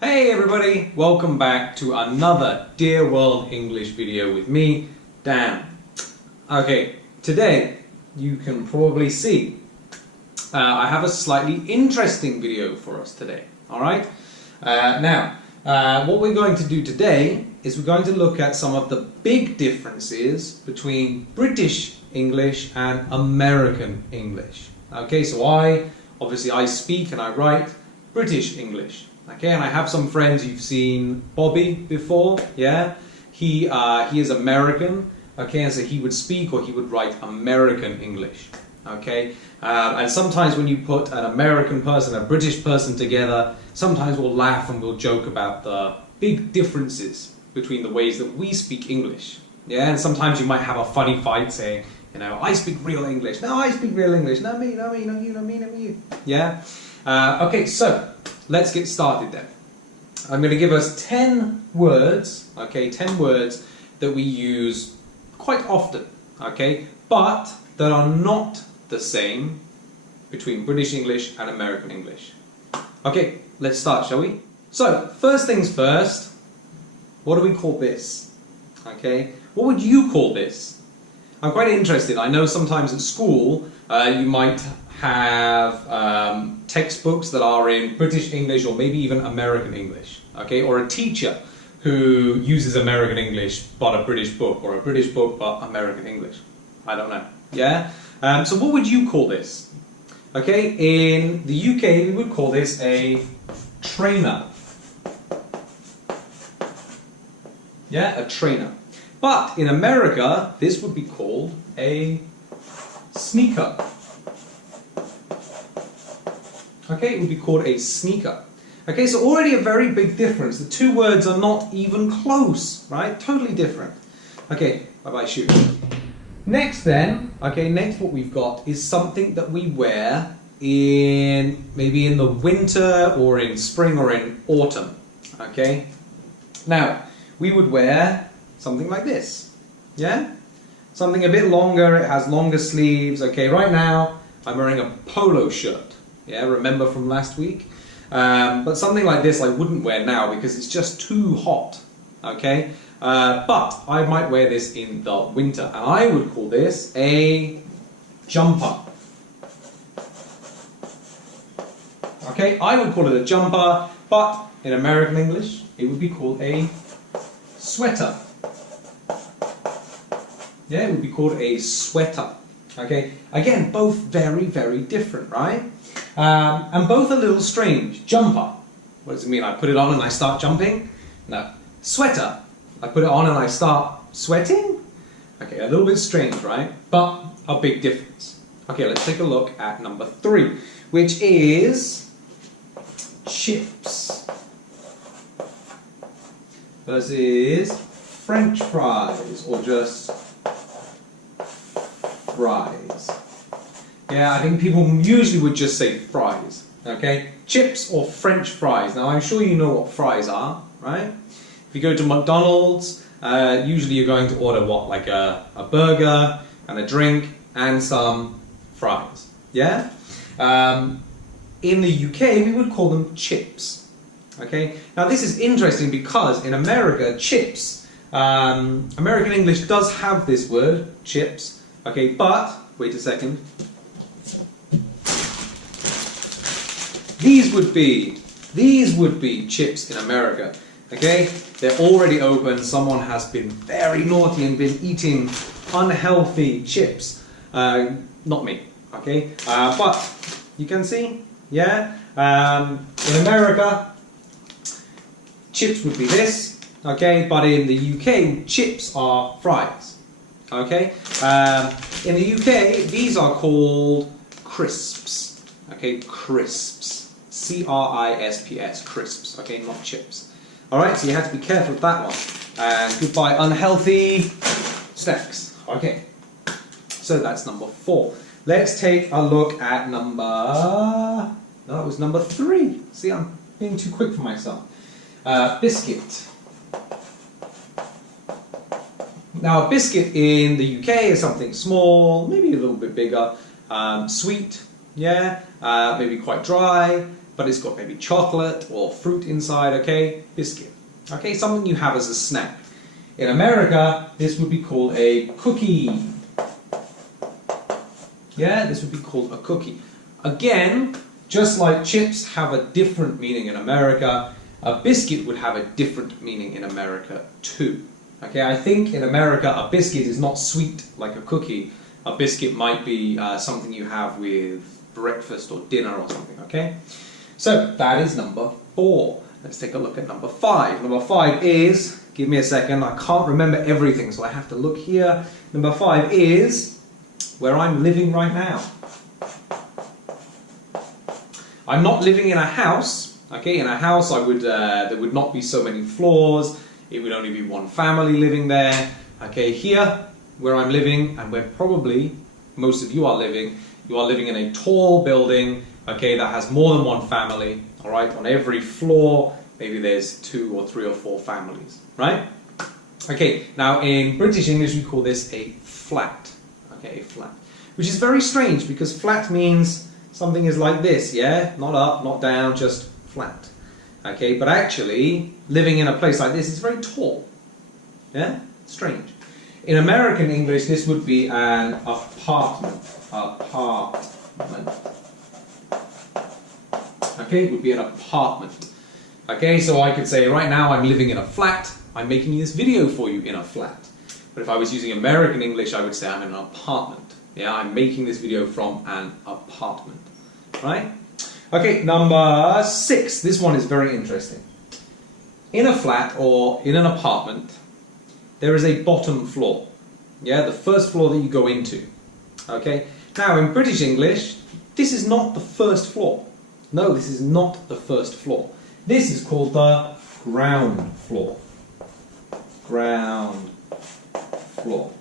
Hey everybody, welcome back to another Dear World English video with me, Dan. Okay, today you can probably see I have a slightly interesting video for us today, alright? What we're going to do today is we're going to look at some of the big differences between British English and American English. Okay, so obviously I speak and I write British English. Okay, and I have some friends, you've seen Bobby before, yeah? He is American, okay, and so he would speak or he would write American English, okay? And sometimes when you put an American person, a British person together, sometimes we'll laugh and we'll joke about the big differences between the ways that we speak English, yeah? And sometimes you might have a funny fight saying, you know, I speak real English, no, I speak real English, no me, no me, no you, no me, no you, yeah? Okay, so let's get started then. I'm going to give us 10 words, okay, 10 words that we use quite often, okay, but that are not the same between British English and American English. Okay, let's start, shall we? So, first things first, what do we call this? Okay, what would you call this? I'm quite interested. I know sometimes at school you might have textbooks that are in British English or maybe even American English, okay? Or a teacher who uses American English but a British book, or a British book but American English. I don't know, yeah? So what would you call this? Okay, in the UK we would call this a trainer. Yeah, a trainer. But in America this would be called a sneaker. Okay, it would be called a sneaker. Okay, so already a very big difference. The two words are not even close, right? Totally different. Okay, bye-bye shoes. Next then, okay, next what we've got is something that we wear maybe in the winter or in spring or in autumn. Okay? Now, we would wear something like this. Yeah? Something a bit longer, it has longer sleeves. Okay, right now I'm wearing a polo shirt. Yeah, remember from last week? But something like this I wouldn't wear now because it's just too hot, okay? But I might wear this in the winter, and I would call this a jumper. Okay, I would call it a jumper, but in American English it would be called a sweater. Yeah, it would be called a sweater. Okay, again, both very, very different, right? And both a little strange. Jumper, what does it mean? I put it on and I start jumping? No. Sweater, I put it on and I start sweating? Okay, a little bit strange, right? But a big difference. Okay, let's take a look at number 3, which is chips versus French fries, or just fries. Yeah, I think people usually would just say fries, okay? Chips or French fries. Now, I'm sure you know what fries are, right? If you go to McDonald's, usually you're going to order what? Like a burger and a drink and some fries, yeah? In the UK, we would call them chips, okay? Now, this is interesting because in America, chips, American English does have this word, chips, okay? But, wait a second. These would be chips in America, okay? They're already open, someone has been very naughty and been eating unhealthy chips. Not me, okay? But, you can see, yeah? In America, chips would be this, okay? But in the UK, chips are fries, okay? In the UK, these are called crisps, okay? Crisps. C-R-I-S-P-S, crisps, okay, not chips. Alright, so you have to be careful with that one. And goodbye unhealthy snacks. Okay, so that's number 4. Let's take a look at no, it was number 3. See, I'm being too quick for myself. Biscuit. Now, a biscuit in the UK is something small, maybe a little bit bigger, sweet, yeah, maybe quite dry. but it's got maybe chocolate or fruit inside, okay? Biscuit. Okay, something you have as a snack. In America, this would be called a cookie. Yeah, this would be called a cookie. Again, just like chips have a different meaning in America, a biscuit would have a different meaning in America too. Okay, I think in America a biscuit is not sweet like a cookie. A biscuit might be something you have with breakfast or dinner or something, okay? So that is number 4. Let's take a look at number 5. Number 5 is, give me a second, I can't remember everything, so I have to look here. Number 5 is where I'm living right now. I'm not living in a house. Okay, in a house I would there would not be so many floors. It would only be one family living there. Okay, here where I'm living, and where probably most of you are living in a tall building. Okay, that has more than one family. All right, on every floor, maybe there's 2 or 3 or 4 families. Right? Okay, now in British English we call this a flat. Okay, a flat, which is very strange because flat means something is like this, yeah? Not up, not down, just flat. Okay, but actually, living in a place like this is very tall. Yeah? Strange. In American English, this would be an apartment. Apartment. Okay, it would be an apartment. Okay, so I could say, right now I'm living in a flat. I'm making this video for you in a flat. But if I was using American English, I would say I'm in an apartment. Yeah, I'm making this video from an apartment. Right? Okay, number 6. This one is very interesting. In a flat or in an apartment, there is a bottom floor. Yeah, the first floor that you go into. Okay? Now, in British English, this is not the first floor. No, this is not the first floor. This is called the ground floor. Ground floor.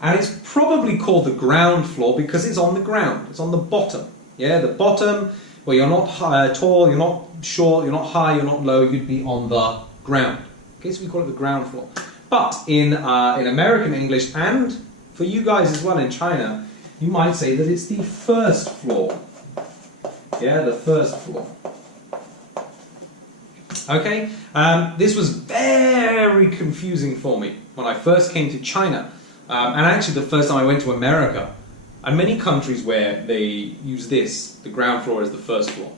And it's probably called the ground floor because it's on the ground. It's on the bottom. Yeah, the bottom, where you're not tall, you're not short, you're not high, you're not low, you'd be on the ground. Okay, so we call it the ground floor. But in American English, and for you guys as well in China, you might say that it's the first floor. Yeah, the first floor. Okay, this was very confusing for me when I first came to China. And actually the first time I went to America, and many countries where they use this, the ground floor is the first floor.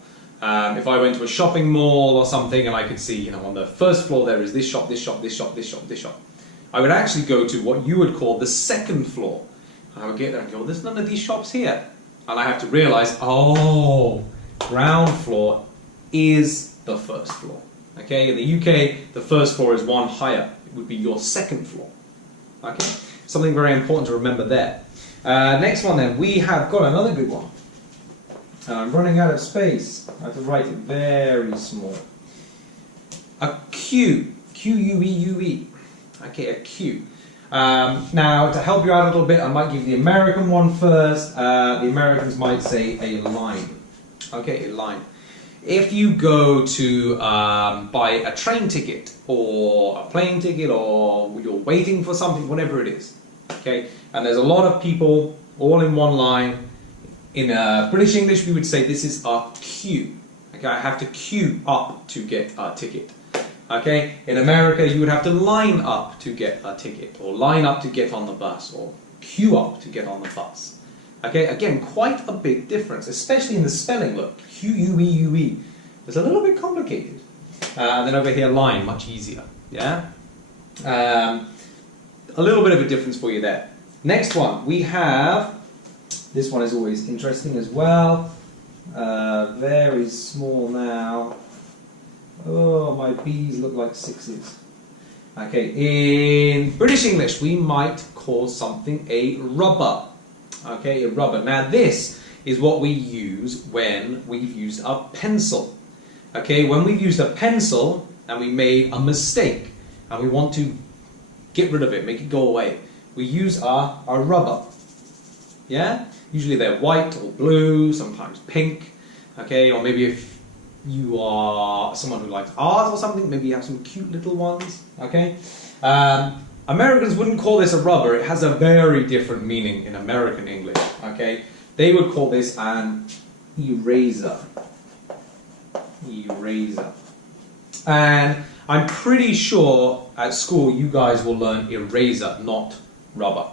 If I went to a shopping mall or something and I could see, on the first floor there is this shop, this shop, this shop, this shop, this shop. I would actually go to what you would call the second floor. And I would get there and go, there's none of these shops here. And I have to realize, oh, ground floor is the first floor. Okay, in the UK, the first floor is one higher. It would be your second floor. Okay, something very important to remember there. Next one then, we have got another good one. I'm running out of space. I have to write it very small. A queue. Q-U-E-U-E. Okay, a queue. Now, to help you out a little bit, I might give the American one first. The Americans might say a line. Okay, a line. If you go to buy a train ticket or a plane ticket or you're waiting for something, whatever it is, okay, and there's a lot of people all in one line, in British English we would say this is a queue. Okay, I have to queue up to get a ticket. Okay, in America you would have to line up to get a ticket, or line up to get on the bus, or queue up to get on the bus. Okay, again, quite a big difference, especially in the spelling. Look, Q-U-E-U-E. It's a little bit complicated. And then over here, line, much easier. Yeah? A little bit of a difference for you there. Next one, we have, this one is always interesting as well. Very small now. Oh, my B's look like 6s. Okay, in British English, we might call something a rubber. Okay, a rubber. Now this is what we use when we've used a pencil. Okay, when we've used a pencil and we made a mistake and we want to get rid of it, make it go away, we use a rubber. Yeah? Usually they're white or blue, sometimes pink. Okay, or maybe if you are someone who likes art or something, maybe you have some cute little ones. Okay? Americans wouldn't call this a rubber. It has a very different meaning in American English. Okay, they would call this an eraser. Eraser. And I'm pretty sure at school you guys will learn eraser, not rubber.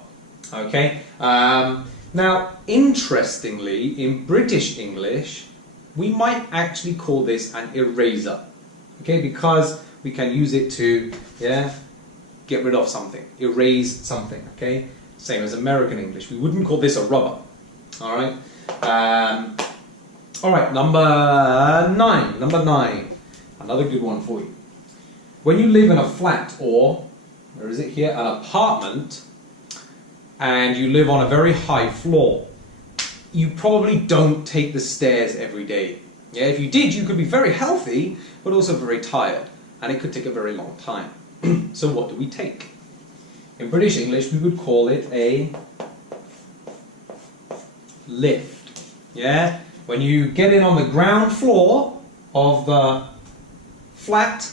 Okay? Now, interestingly, in British English, we might actually call this an eraser. Okay? Because we can use it to, get rid of something, erase something. Okay? Same as American English. We wouldn't call this a rubber. All right? All right, number 9. Number 9. Another good one for you. When you live in a flat or, where is it here, an apartment, and you live on a very high floor, you probably don't take the stairs every day. Yeah, if you did, you could be very healthy, but also very tired, and it could take a very long time. So what do we take? In British English, we would call it a lift. Yeah? When you get in on the ground floor of the flat,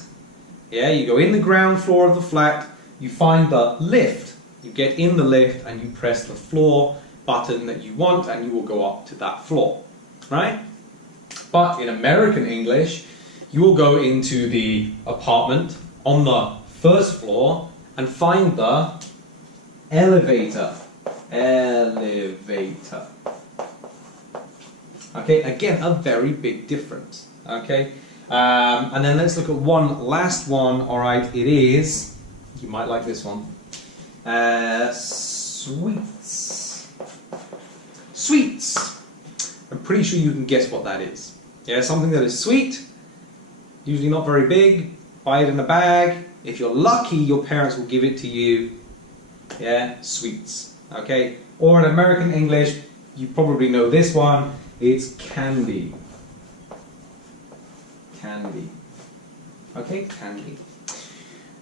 you go in the ground floor of the flat, you find the lift, you get in the lift and you press the floor button that you want and you will go up to that floor, right? But in American English, you will go into the apartment on the first floor and find the elevator. Elevator. Okay, again, a very big difference. Okay, and then let's look at one last one. All right, it is, you might like this one, sweets. Sweets. I'm pretty sure you can guess what that is. Yeah, something that is sweet, usually not very big. Buy it in a bag. If you're lucky, your parents will give it to you. Yeah, sweets. Okay, or in American English, you probably know this one. It's candy. Candy. Okay, candy.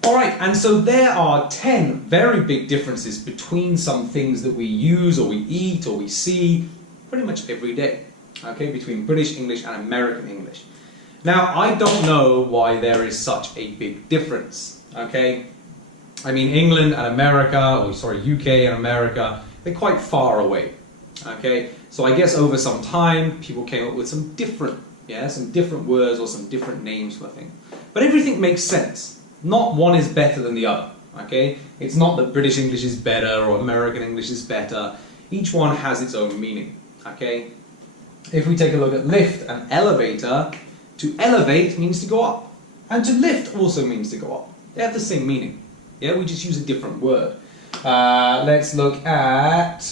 Alright, and so there are 10 very big differences between some things that we use or we eat or we see pretty much every day. Okay, between British English and American English. Now, I don't know why there is such a big difference. Okay, I mean, England and America, or sorry, UK and America, they're quite far away. Okay, so I guess over some time people came up with some different words or some different names for things. But everything makes sense. Not one is better than the other. Okay, it's not that British English is better or American English is better. Each one has its own meaning. Okay, if we take a look at lift and elevator, to elevate means to go up, and to lift also means to go up. They have the same meaning. Yeah, we just use a different word. Let's look at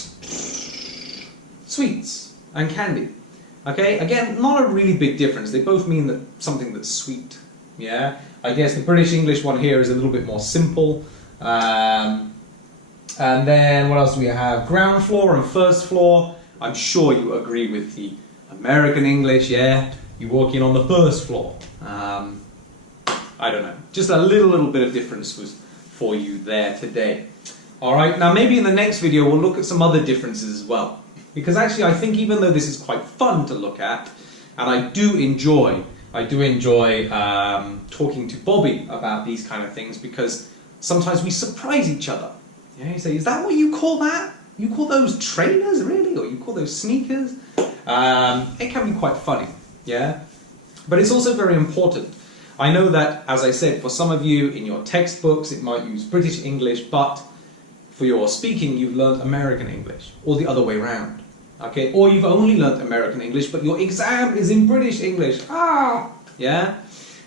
sweets and candy. Okay, again, not a really big difference. They both mean that something that's sweet. Yeah, I guess the British English one here is a little bit more simple. And then what else do we have? Ground floor and first floor. I'm sure you agree with the American English. Yeah, you walk in on the first floor. I don't know. Just a little bit of difference was for you there today. All right. Now maybe in the next video we'll look at some other differences as well. Because actually I think even though this is quite fun to look at, and I do enjoy talking to Bobby about these kind of things, because sometimes we surprise each other. Yeah, you say, is that what you call that? You call those trainers, really? Or you call those sneakers? It can be quite funny, yeah? But it's also very important. I know that, as I said, for some of you in your textbooks it might use British English, but for your speaking you've learned American English, or the other way around. Okay, or you've only learnt American English, but your exam is in British English. Yeah?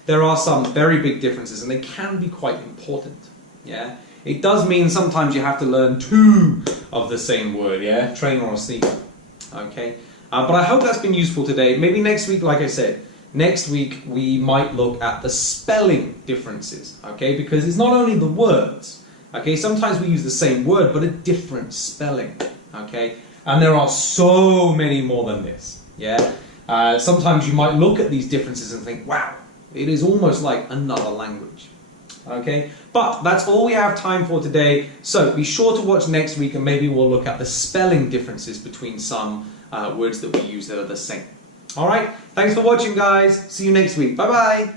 There are some very big differences, and they can be quite important. Yeah? It does mean sometimes you have to learn 2 of the same word, yeah? Trainer or sneaker. Okay? But I hope that's been useful today. Maybe next week, like I said, next week we might look at the spelling differences. Okay? Because it's not only the words. Okay? Sometimes we use the same word, but a different spelling. Okay? And there are so many more than this. Yeah. Sometimes you might look at these differences and think, wow, it is almost like another language. Okay. But that's all we have time for today. So be sure to watch next week, and maybe we'll look at the spelling differences between some words that we use that are the same. All right. Thanks for watching, guys. See you next week. Bye bye.